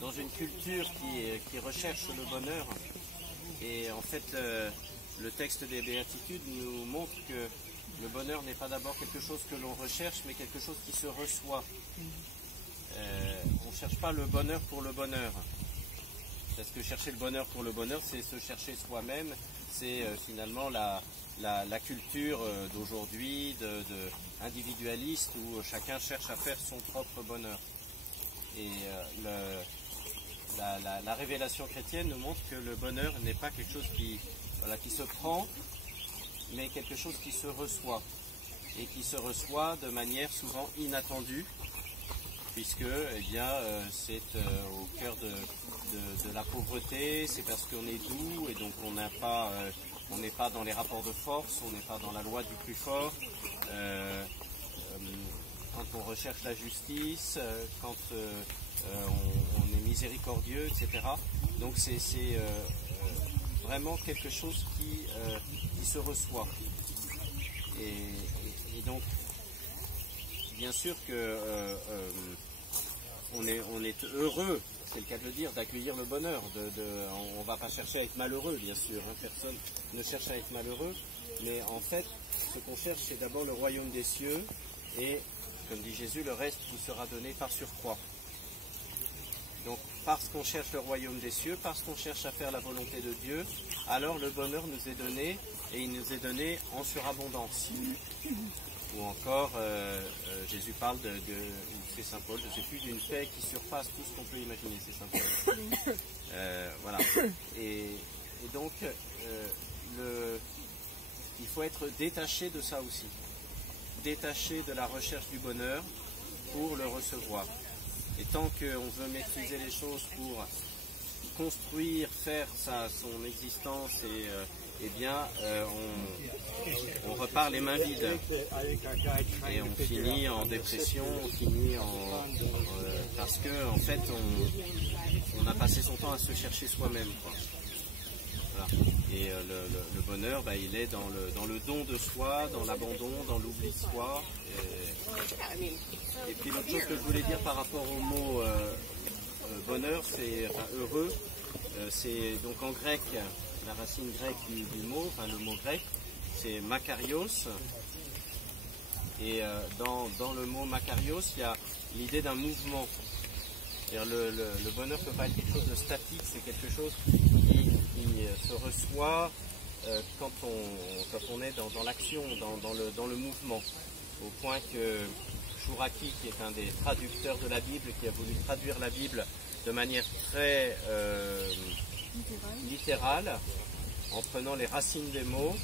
dans une culture qui recherche le bonheur. Et en fait, le texte des Béatitudes nous montre que le bonheur n'est pas d'abord quelque chose que l'on recherche, mais quelque chose qui se reçoit. On ne cherche pas le bonheur pour le bonheur. Parce que chercher le bonheur pour le bonheur, c'est se chercher soi-même. C'est finalement la culture d'aujourd'hui, individualiste, où chacun cherche à faire son propre bonheur. Et la révélation chrétienne nous montre que le bonheur n'est pas quelque chose qui se prend, mais quelque chose qui se reçoit. Et qui se reçoit de manière souvent inattendue, puisque c'est au cœur de la pauvreté, c'est parce qu'on est doux et donc on n'est pas dans les rapports de force, on n'est pas dans la loi du plus fort. Quand on recherche la justice, quand on est miséricordieux, etc. Donc c'est vraiment quelque chose qui se reçoit. Et donc, bien sûr que on est heureux, c'est le cas de le dire, d'accueillir le bonheur. On ne va pas chercher à être malheureux, bien sûr. Personne ne cherche à être malheureux. Mais en fait, ce qu'on cherche, c'est d'abord le royaume des cieux. Et, comme dit Jésus, le reste vous sera donné par surcroît. Donc, parce qu'on cherche le royaume des cieux, parce qu'on cherche à faire la volonté de Dieu, alors le bonheur nous est donné, et il nous est donné en surabondance. Ou encore, Jésus parle c'est Saint Paul, je ne sais plus, d'une paix qui surpasse tout ce qu'on peut imaginer, c'est Saint Paul. Voilà. Et donc, il faut être détaché de ça aussi. Détaché de la recherche du bonheur pour le recevoir. Et tant qu'on veut maîtriser les choses pour construire, faire son existence, on repart les mains vides. Et on finit en dépression, on finit parce que en fait on a passé son temps à se chercher soi-même. Voilà. Et le bonheur, il est dans le don de soi, dans l'abandon, dans l'oubli de soi. Et puis l'autre chose que je voulais dire par rapport au mot bonheur, c'est heureux, c'est donc en grec, la racine grecque du mot, le mot grec, c'est makarios. Et dans le mot makarios, il y a l'idée d'un mouvement. Le bonheur ne peut pas être quelque chose de statique, c'est quelque chose qui se reçoit quand on est dans l'action, dans le mouvement. Au point que Chouraki, qui est un des traducteurs de la Bible, qui a voulu traduire la Bible de manière très littérale, en prenant les racines des mots,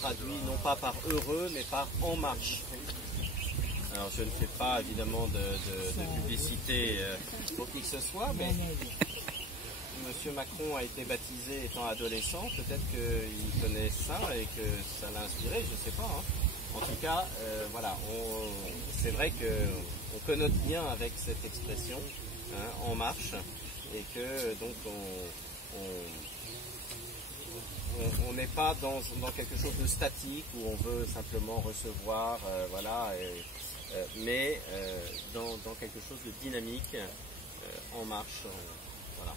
traduit non pas par heureux, mais par en marche. Alors je ne fais pas évidemment de publicité pour qui que ce soit, mais M. Macron a été baptisé étant adolescent, peut-être qu'il connaît ça et que ça l'a inspiré, je ne sais pas. En tout cas, c'est vrai qu'on connote bien avec cette expression, en marche, et que donc on n'est pas dans quelque chose de statique où on veut simplement recevoir, mais dans quelque chose de dynamique, en marche, voilà.